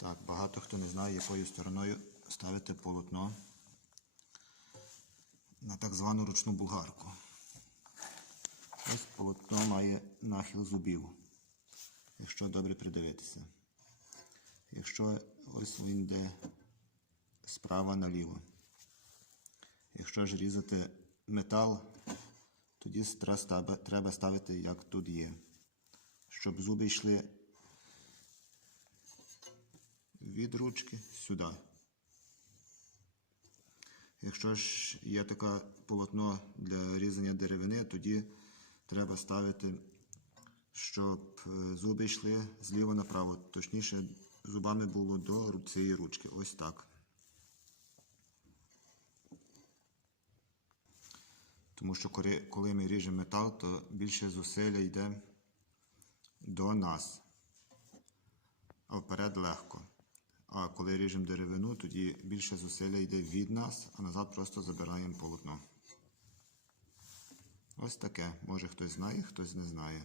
Так, багато хто не знає, якою стороною ставити полотно на так звану ручну булгарку. Ось полотно має нахил зубів, якщо добре придивитися. Якщо ось він йде справа наліво. Якщо ж різати метал, тоді треба ставити, як тут є, щоб зуби йшли від ручки сюди. Якщо ж є таке полотно для різання деревини, тоді треба ставити, щоб е, зуби йшли зліва направо. Точніше, зубами було до цієї ручки. Ось так. Тому що коли ми ріжемо метал, то більше зусилля йде до нас, а вперед легко. А коли ріжемо деревину, тоді більше зусилля йде від нас, а назад просто забираємо полотно. Ось таке. Може хтось знає, хтось не знає.